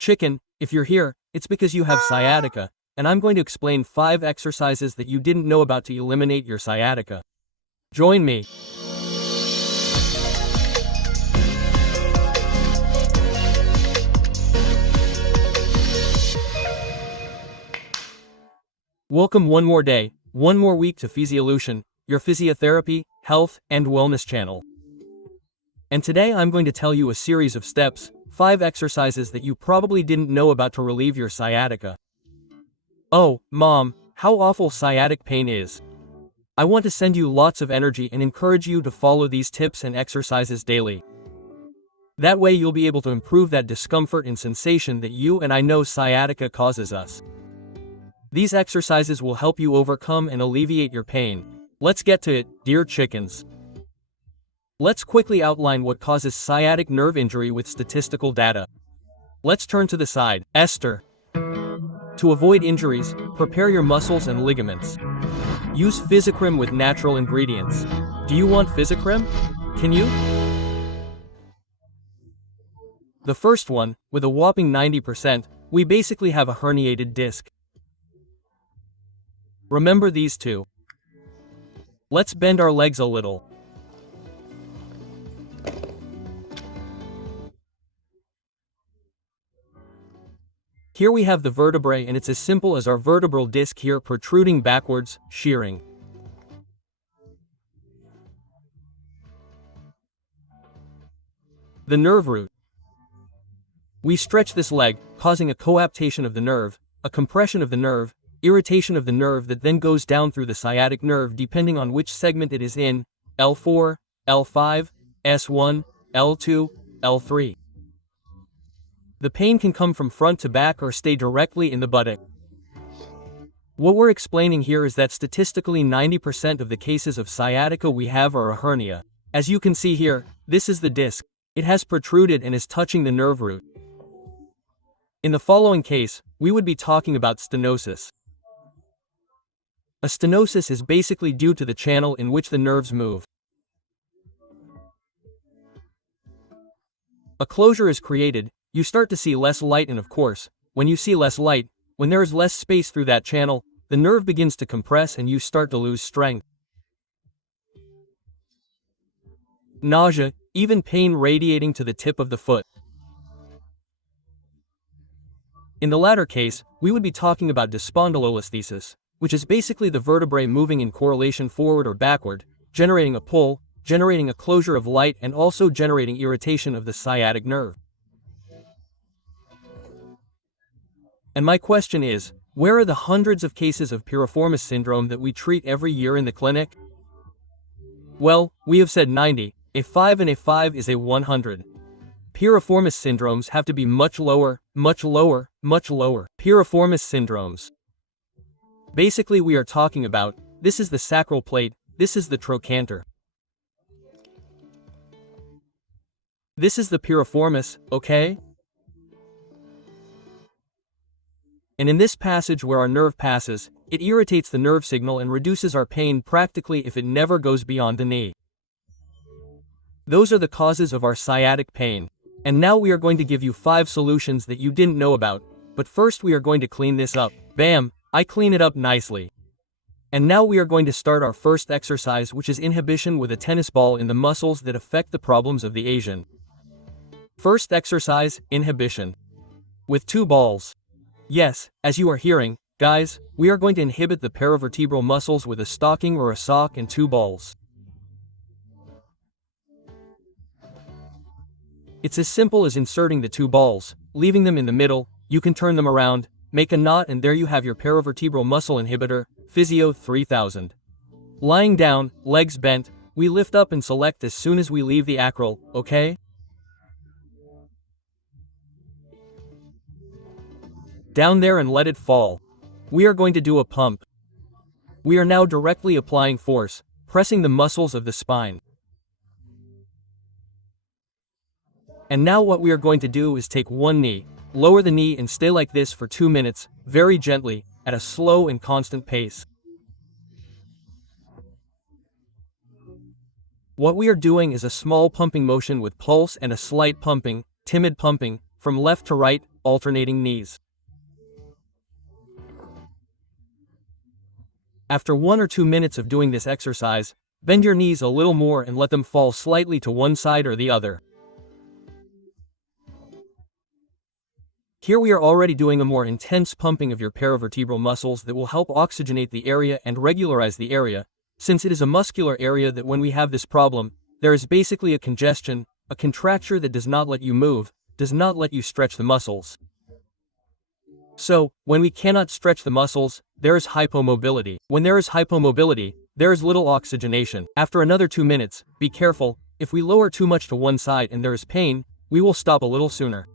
Chicken, if you're here, it's because you have sciatica, and I'm going to explain 5 exercises that you didn't know about to eliminate your sciatica. Join me. Welcome one more day, one more week to Fisiolution, your physiotherapy, health, and wellness channel. And today I'm going to tell you a series of steps, 5 exercises that you probably didn't know about to relieve your sciatica. Oh, Mom, how awful sciatic pain is. I want to send you lots of energy and encourage you to follow these tips and exercises daily. That way you'll be able to improve that discomfort and sensation that you and I know sciatica causes us. These exercises will help you overcome and alleviate your pain. Let's get to it, dear chickens. Let's quickly outline what causes sciatic nerve injury with statistical data. Let's turn to the side. Esther. To avoid injuries, prepare your muscles and ligaments. Use Physiocrem with natural ingredients. Do you want Physiocrem? Can you? The first one, with a whopping 90%, we basically have a herniated disc. Remember these two. Let's bend our legs a little. Here we have the vertebrae, and it's as simple as our vertebral disc here protruding backwards, shearing. The nerve root. We stretch this leg, causing a coaptation of the nerve, a compression of the nerve, irritation of the nerve that then goes down through the sciatic nerve depending on which segment it is in, L4, L5, S1, L2, L3. The pain can come from front to back or stay directly in the buttock. What we're explaining here is that statistically 90% of the cases of sciatica we have are a hernia. As you can see here, this is the disc. It has protruded and is touching the nerve root. In the following case, we would be talking about stenosis. A stenosis is basically due to the channel in which the nerves move. A closure is created, you start to see less light, and of course, when you see less light, when there is less space through that channel, the nerve begins to compress and you start to lose strength. Nausea, even pain radiating to the tip of the foot. In the latter case, we would be talking about spondylolisthesis, which is basically the vertebrae moving in correlation forward or backward, generating a pull, generating a closure of light, and also generating irritation of the sciatic nerve. And my question is, where are the hundreds of cases of piriformis syndrome that we treat every year in the clinic? Well, we have said 90, a 5 and a 5 is a 100. Piriformis syndromes have to be much lower, much lower, much lower. Piriformis syndromes. Basically we are talking about, this is the sacral plate, this is the trochanter. This is the piriformis, okay? And in this passage where our nerve passes, it irritates the nerve signal and reduces our pain practically if it never goes beyond the knee. Those are the causes of our sciatic pain. And now we are going to give you 5 solutions that you didn't know about, but first we are going to clean this up. Bam! I clean it up nicely. And now we are going to start our first exercise, which is inhibition with a tennis ball in the muscles that affect the problems of the Asian. First exercise, inhibition. With 2 balls. Yes, as you are hearing, guys, we are going to inhibit the paravertebral muscles with a stocking or a sock and 2 balls. It's as simple as inserting the 2 balls, leaving them in the middle, you can turn them around, make a knot, and there you have your paravertebral muscle inhibitor, Physio 3000. Lying down, legs bent, we lift up and select as soon as we leave the acral, okay? Down there and let it fall. We are going to do a pump. We are now directly applying force, pressing the muscles of the spine. And now what we are going to do is take one knee, lower the knee and stay like this for 2 minutes, very gently, at a slow and constant pace. What we are doing is a small pumping motion with pulse and a slight pumping, timid pumping, from left to right, alternating knees. After 1 or 2 minutes of doing this exercise, bend your knees a little more and let them fall slightly to one side or the other. Here we are already doing a more intense pumping of your paravertebral muscles that will help oxygenate the area and regularize the area, since it is a muscular area that when we have this problem, there is basically a congestion, a contracture that does not let you move, does not let you stretch the muscles. So, when we cannot stretch the muscles, there is hypomobility. When there is hypomobility, there is little oxygenation. After another 2 minutes, be careful, if we lower too much to one side and there is pain, we will stop a little sooner.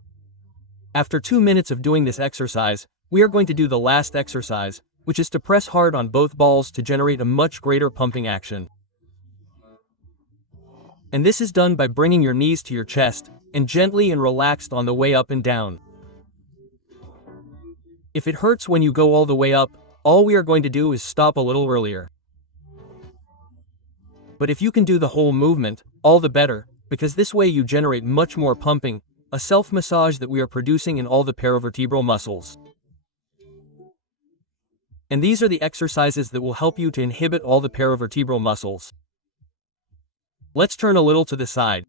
After 2 minutes of doing this exercise, we are going to do the last exercise, which is to press hard on both balls to generate a much greater pumping action. And this is done by bringing your knees to your chest, and gently and relaxed on the way up and down. If it hurts when you go all the way up, all we are going to do is stop a little earlier. But if you can do the whole movement, all the better, because this way you generate much more pumping, a self-massage that we are producing in all the paravertebral muscles. And these are the exercises that will help you to inhibit all the paravertebral muscles. Let's turn a little to the side.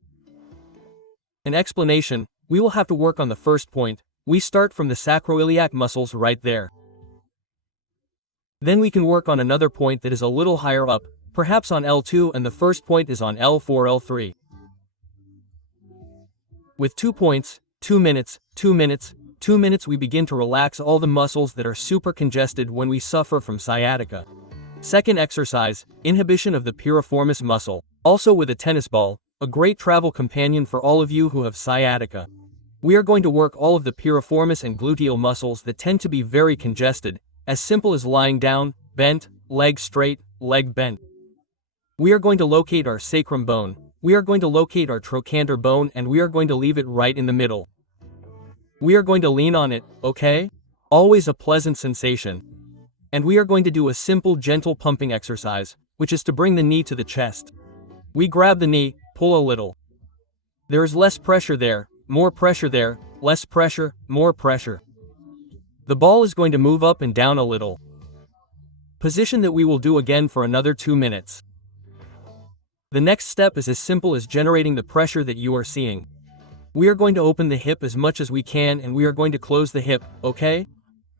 An explanation, we will have to work on the first point. We start from the sacroiliac muscles right there. Then we can work on another point that is a little higher up, perhaps on L2, and the first point is on L4, L3. With 2 points, 2 minutes, 2 minutes, 2 minutes we begin to relax all the muscles that are super congested when we suffer from sciatica. Second exercise, inhibition of the piriformis muscle. Also with a tennis ball, a great travel companion for all of you who have sciatica. We are going to work all of the piriformis and gluteal muscles that tend to be very congested, as simple as lying down, bent, leg straight, leg bent. We are going to locate our sacrum bone, we are going to locate our trochanter bone, and we are going to leave it right in the middle. We are going to lean on it, okay? Always a pleasant sensation. And we are going to do a simple gentle pumping exercise, which is to bring the knee to the chest. We grab the knee, pull a little. There is less pressure there, more pressure there, less pressure, more pressure. The ball is going to move up and down a little. Position that we will do again for another 2 minutes. The next step is as simple as generating the pressure that you are seeing. We are going to open the hip as much as we can and we are going to close the hip, okay?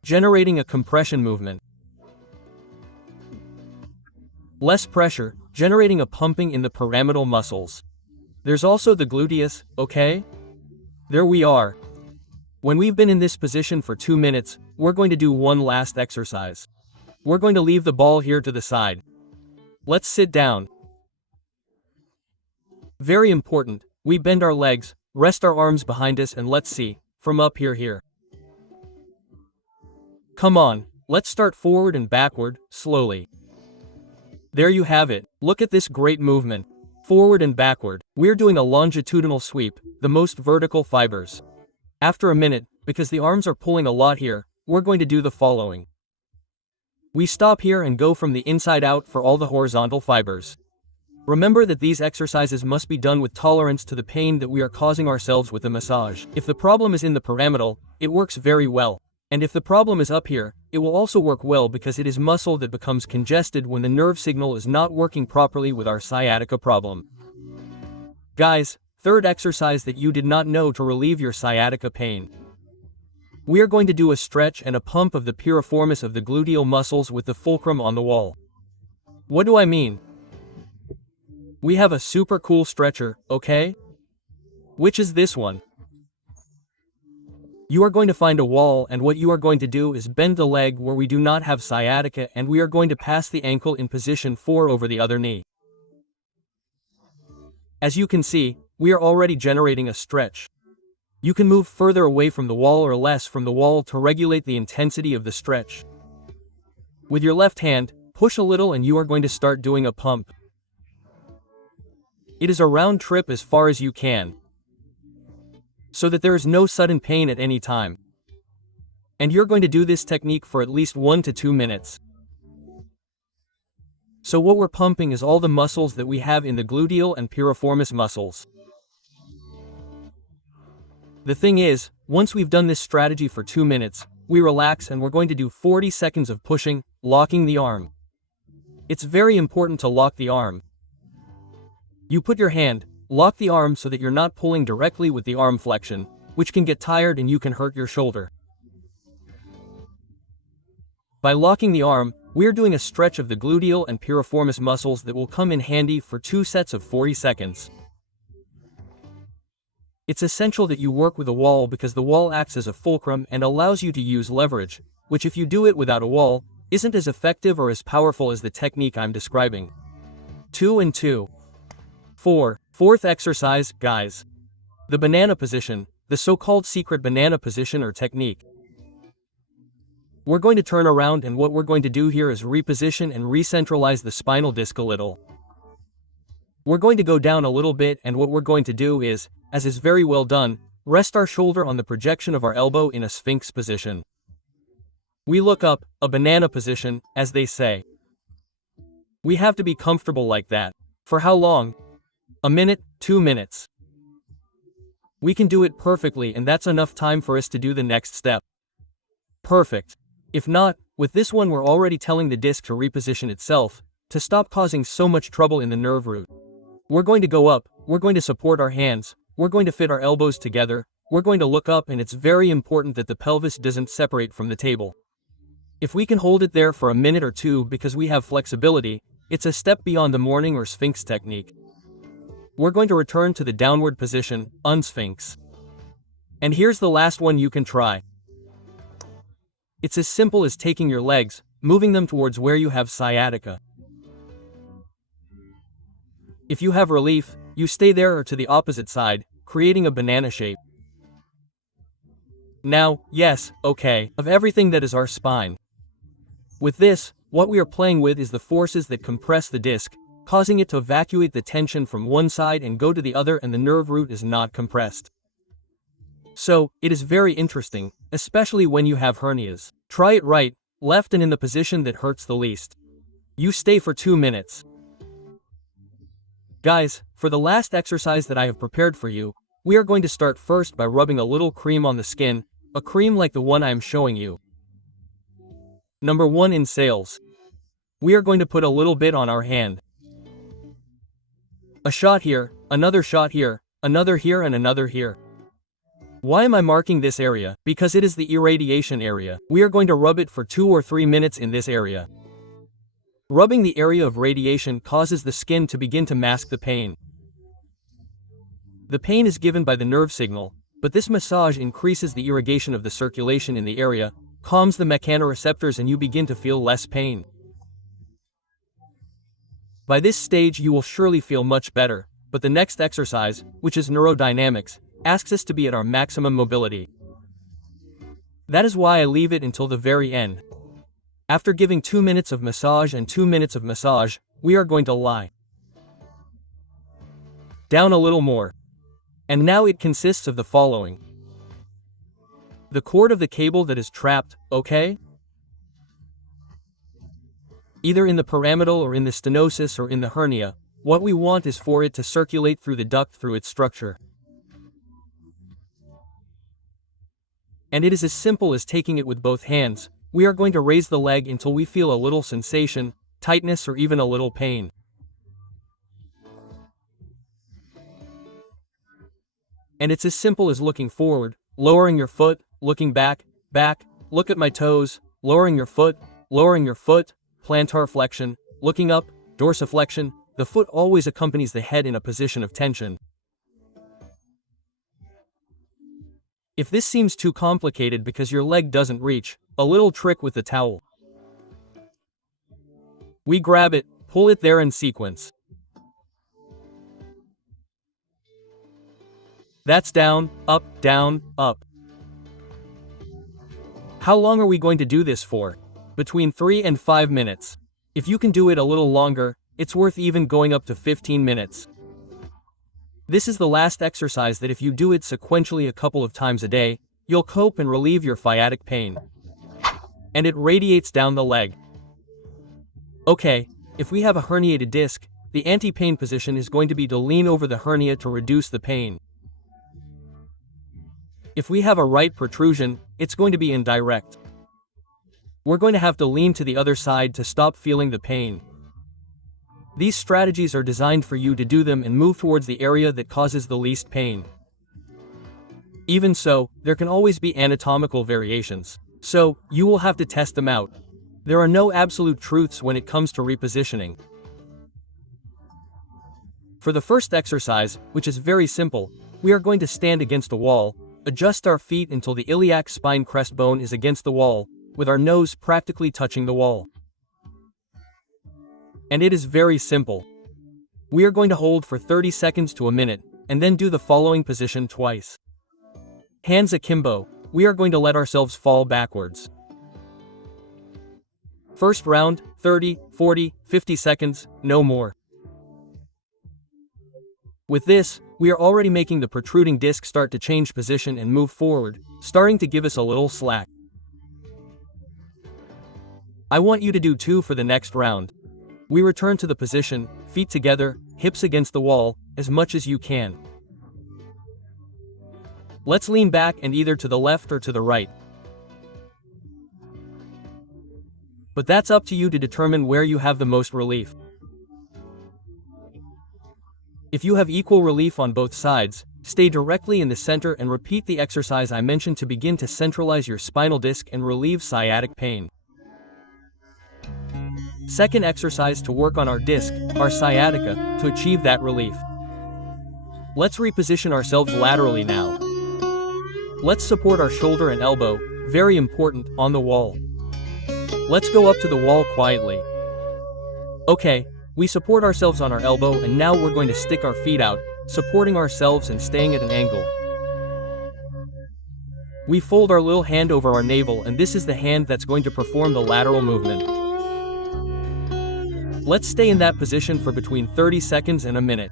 Generating a compression movement. Less pressure, generating a pumping in the pyramidal muscles. There's also the gluteus, okay? There we are. When we've been in this position for 2 minutes, we're going to do one last exercise. We're going to leave the ball here to the side. Let's sit down. Very important, we bend our legs, rest our arms behind us, and let's see, from up here. Come on, let's start forward and backward, slowly. There you have it, look at this great movement. Forward and backward, we're doing a longitudinal sweep, the most vertical fibers. After a minute, because the arms are pulling a lot here, we're going to do the following. We stop here and go from the inside out for all the horizontal fibers. Remember that these exercises must be done with tolerance to the pain that we are causing ourselves with the massage. If the problem is in the pyramidal, it works very well. And if the problem is up here, it will also work well because it is muscle that becomes congested when the nerve signal is not working properly with our sciatica problem. Guys, third exercise that you did not know to relieve your sciatica pain. We are going to do a stretch and a pump of the piriformis of the gluteal muscles with the fulcrum on the wall. What do I mean? We have a super cool stretcher, okay? Which is this one. You are going to find a wall, and what you are going to do is bend the leg where we do not have sciatica, and we are going to pass the ankle in position 4 over the other knee. As you can see, we are already generating a stretch. You can move further away from the wall or less from the wall to regulate the intensity of the stretch. With your left hand, push a little and you are going to start doing a pump. It is a round trip as far as you can, so that there is no sudden pain at any time. And you're going to do this technique for at least 1 to 2 minutes. So what we're pumping is all the muscles that we have in the gluteal and piriformis muscles. The thing is, once we've done this strategy for 2 minutes, we relax and we're going to do 40 seconds of pushing, locking the arm. It's very important to lock the arm. You put your hand, lock the arm so that you're not pulling directly with the arm flexion, which can get tired and you can hurt your shoulder. By locking the arm, we're doing a stretch of the gluteal and piriformis muscles that will come in handy for 2 sets of 40 seconds. It's essential that you work with a wall because the wall acts as a fulcrum and allows you to use leverage, which if you do it without a wall, isn't as effective or as powerful as the technique I'm describing. 2 and 2. 4. Fourth exercise, guys. The banana position, the so-called secret banana position or technique. We're going to turn around and what we're going to do here is reposition and recentralize the spinal disc a little. We're going to go down a little bit and what we're going to do is, as is very well done, rest our shoulder on the projection of our elbow in a sphinx position. We look up, a banana position, as they say. We have to be comfortable like that. For how long? A minute, 2 minutes. We can do it perfectly and that's enough time for us to do the next step. Perfect. If not, with this one we're already telling the disc to reposition itself, to stop causing so much trouble in the nerve root. We're going to go up, we're going to support our hands, we're going to fit our elbows together, we're going to look up and it's very important that the pelvis doesn't separate from the table. If we can hold it there for a minute or two because we have flexibility, it's a step beyond the morning or sphinx technique. We're going to return to the downward position, unsphinx. And here's the last one you can try. It's as simple as taking your legs, moving them towards where you have sciatica. If you have relief, you stay there or to the opposite side, creating a banana shape. Now, yes, okay, of everything that is our spine. With this, what we are playing with is the forces that compress the disc, causing it to evacuate the tension from one side and go to the other and the nerve root is not compressed. So, it is very interesting, especially when you have hernias. Try it right, left and in the position that hurts the least. You stay for 2 minutes. Guys, for the last exercise that I have prepared for you, we are going to start first by rubbing a little cream on the skin, a cream like the one I am showing you. Number 1 in sales. We are going to put a little bit on our hand. A shot here, another shot here, another here and another here. Why am I marking this area? Because it is the irradiation area. We are going to rub it for 2 or 3 minutes in this area. Rubbing the area of radiation causes the skin to begin to mask the pain. The pain is given by the nerve signal, but this massage increases the irrigation of the circulation in the area, calms the mechanoreceptors and you begin to feel less pain. By this stage you will surely feel much better, but the next exercise, which is neurodynamics, asks us to be at our maximum mobility. That is why I leave it until the very end. After giving 2 minutes of massage and 2 minutes of massage, we are going to lie down a little more. And now it consists of the following. The cord of the cable that is trapped, okay? Either in the pyramidal or in the stenosis or in the hernia, what we want is for it to circulate through the duct through its structure. And it is as simple as taking it with both hands. We are going to raise the leg until we feel a little sensation, tightness or even a little pain. And it's as simple as looking forward, lowering your foot, looking back, look at my toes, lowering your foot, plantar flexion, looking up, dorsiflexion. The foot always accompanies the head in a position of tension. If this seems too complicated because your leg doesn't reach, a little trick with the towel. We grab it, pull it there in sequence. That's down, up, down, up. How long are we going to do this for? Between 3 and 5 minutes. If you can do it a little longer, it's worth even going up to 15 minutes. This is the last exercise that if you do it sequentially a couple of times a day, you'll cope and relieve your sciatic pain. And it radiates down the leg. Okay, if we have a herniated disc, the anti-pain position is going to be to lean over the hernia to reduce the pain. If we have a right protrusion, it's going to be indirect. We're going to have to lean to the other side to stop feeling the pain. These strategies are designed for you to do them and move towards the area that causes the least pain. Even so, there can always be anatomical variations. So, you will have to test them out. There are no absolute truths when it comes to repositioning. For the first exercise, which is very simple, we are going to stand against a wall, adjust our feet until the iliac spine crest bone is against the wall, with our nose practically touching the wall. And it is very simple. We are going to hold for 30 seconds to a minute, and then do the following position twice. Hands akimbo, we are going to let ourselves fall backwards. First round, 30, 40, 50 seconds, no more. With this, we are already making the protruding disc start to change position and move forward, starting to give us a little slack. I want you to do 2 for the next round. We return to the position, feet together, hips against the wall, as much as you can. Let's lean back and either to the left or to the right. But that's up to you to determine where you have the most relief. If you have equal relief on both sides, stay directly in the center and repeat the exercise I mentioned to begin to centralize your spinal disc and relieve sciatic pain. Second exercise to work on our disc, our sciatica, to achieve that relief. Let's reposition ourselves laterally now. Let's support our shoulder and elbow, very important, on the wall. Let's go up to the wall quietly. Okay, we support ourselves on our elbow and now we're going to stick our feet out, supporting ourselves and staying at an angle. We fold our little hand over our navel and this is the hand that's going to perform the lateral movement. Let's stay in that position for between 30 seconds and a minute.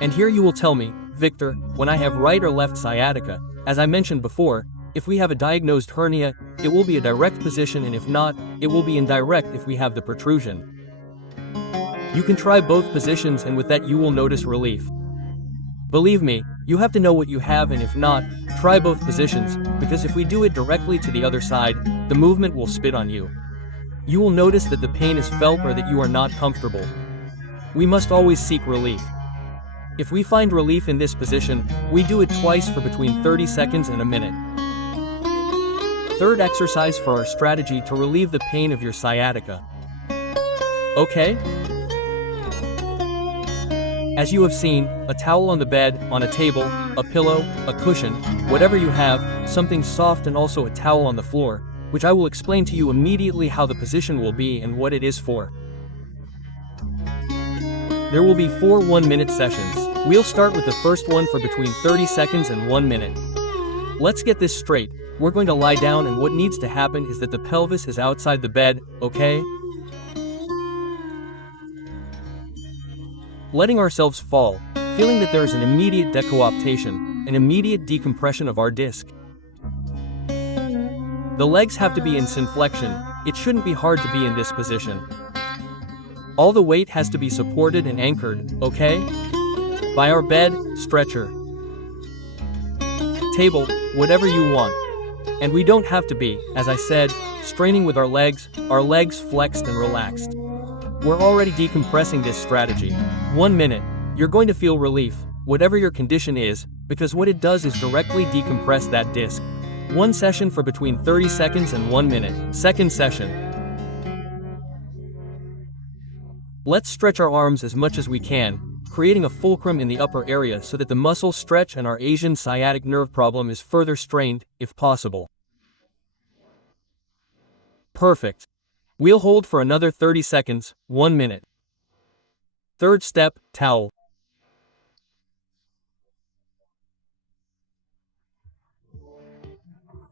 And here you will tell me, Victor, when I have right or left sciatica. As I mentioned before, if we have a diagnosed hernia, it will be a direct position and if not, it will be indirect if we have the protrusion. You can try both positions and with that you will notice relief. Believe me, you have to know what you have and if not, try both positions, because if we do it directly to the other side, the movement will spit on you. You will notice that the pain is felt or that you are not comfortable. We must always seek relief. If we find relief in this position, we do it twice for between 30 seconds and a minute. Third exercise for our strategy to relieve the pain of your sciatica. Okay? As you have seen, a towel on the bed, on a table, a pillow, a cushion, whatever you have, something soft and also a towel on the floor, which I will explain to you immediately how the position will be and what it is for. There will be 4 1-minute sessions. We'll start with the first one for between 30 seconds and 1 minute. Let's get this straight. We're going to lie down and what needs to happen is that the pelvis is outside the bed, okay? Letting ourselves fall, feeling that there is an immediate decoaptation, an immediate decompression of our disc. The legs have to be in synflexion. It shouldn't be hard to be in this position. All the weight has to be supported and anchored, okay? By our bed, stretcher, table, whatever you want. And we don't have to be, as I said, straining with our legs flexed and relaxed. We're already decompressing this strategy. 1 minute, you're going to feel relief, whatever your condition is, because what it does is directly decompress that disc. 1 session for between 30 seconds and 1 minute. Second session. Let's stretch our arms as much as we can, creating a fulcrum in the upper area so that the muscles stretch and our Asian sciatic nerve problem is further strained, if possible. Perfect. We'll hold for another 30 seconds, 1 minute. Third step, towel.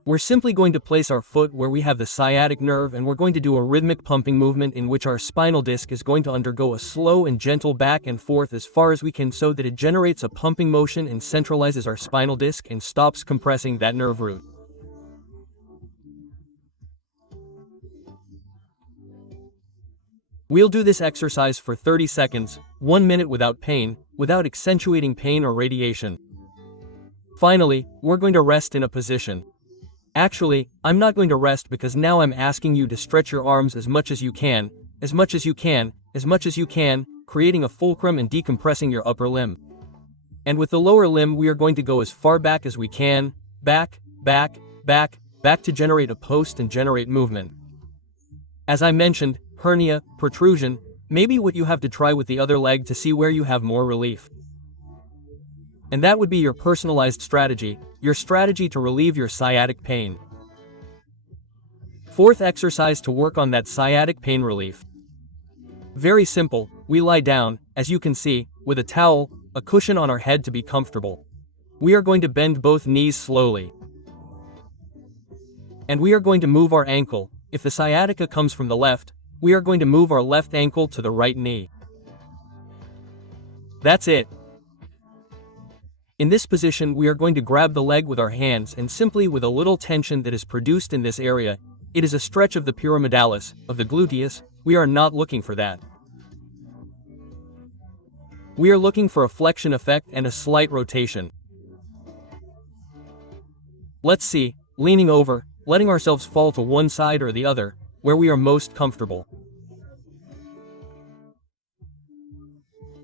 We're simply going to place our foot where we have the sciatic nerve and we're going to do a rhythmic pumping movement in which our spinal disc is going to undergo a slow and gentle back and forth as far as we can so that it generates a pumping motion and centralizes our spinal disc and stops compressing that nerve root. We'll do this exercise for 30 seconds, 1 minute without pain, without accentuating pain or radiation. Finally, we're going to rest in a position. Actually, I'm not going to rest because now I'm asking you to stretch your arms as much as you can, as much as you can, as much as you can, creating a fulcrum and decompressing your upper limb. And with the lower limb we are going to go as far back as we can, back, back, back, back to generate a post and generate movement. As I mentioned, hernia, protrusion, maybe what you have to try with the other leg to see where you have more relief. And that would be your personalized strategy, your strategy to relieve your sciatic pain. Fourth exercise to work on that sciatic pain relief. Very simple, we lie down, as you can see, with a towel, a cushion on our head to be comfortable. We are going to bend both knees slowly. And we are going to move our ankle. If the sciatica comes from the left, we are going to move our left ankle to the right knee. That's it. In this position we are going to grab the leg with our hands and simply with a little tension that is produced in this area, it is a stretch of the pyramidalis, of the gluteus, we are not looking for that. We are looking for a flexion effect and a slight rotation. Let's see, leaning over, letting ourselves fall to one side or the other, where we are most comfortable.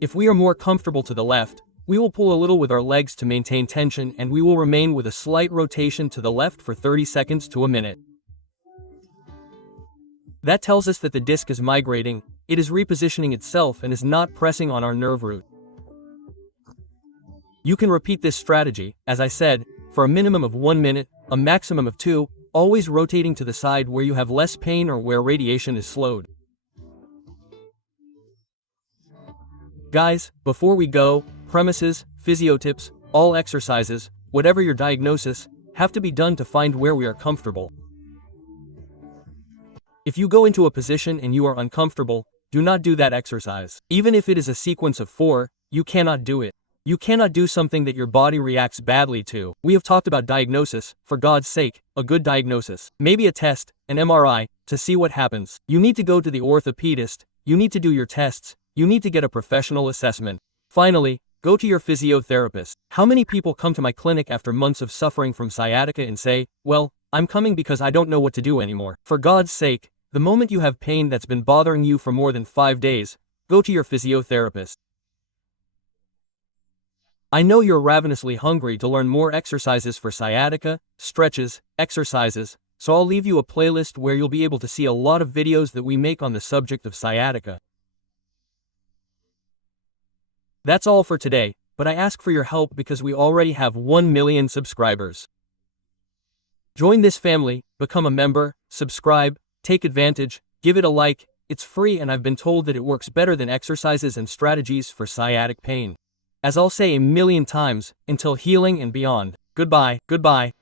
If we are more comfortable to the left, we will pull a little with our legs to maintain tension and we will remain with a slight rotation to the left for 30 seconds to a minute. That tells us that the disc is migrating, it is repositioning itself and is not pressing on our nerve root. You can repeat this strategy, as I said, for a minimum of 1 minute, a maximum of 2, always rotating to the side where you have less pain or where radiation is slowed. Guys, before we go, premises, physio tips, all exercises, whatever your diagnosis, have to be done to find where we are comfortable. If you go into a position and you are uncomfortable, do not do that exercise. Even if it is a sequence of 4, you cannot do it. You cannot do something that your body reacts badly to. We have talked about diagnosis, for God's sake, a good diagnosis. Maybe a test, an MRI, to see what happens. You need to go to the orthopedist, you need to do your tests, you need to get a professional assessment. Finally, go to your physiotherapist. How many people come to my clinic after months of suffering from sciatica and say, well, I'm coming because I don't know what to do anymore. For God's sake, the moment you have pain that's been bothering you for more than 5 days, go to your physiotherapist. I know you're ravenously hungry to learn more exercises for sciatica, stretches, exercises, so I'll leave you a playlist where you'll be able to see a lot of videos that we make on the subject of sciatica. That's all for today, but I ask for your help because we already have 1 million subscribers. Join this family, become a member, subscribe, take advantage, give it a like, it's free and I've been told that it works better than exercises and strategies for sciatic pain. As I'll say a million times, until healing and beyond, goodbye, goodbye.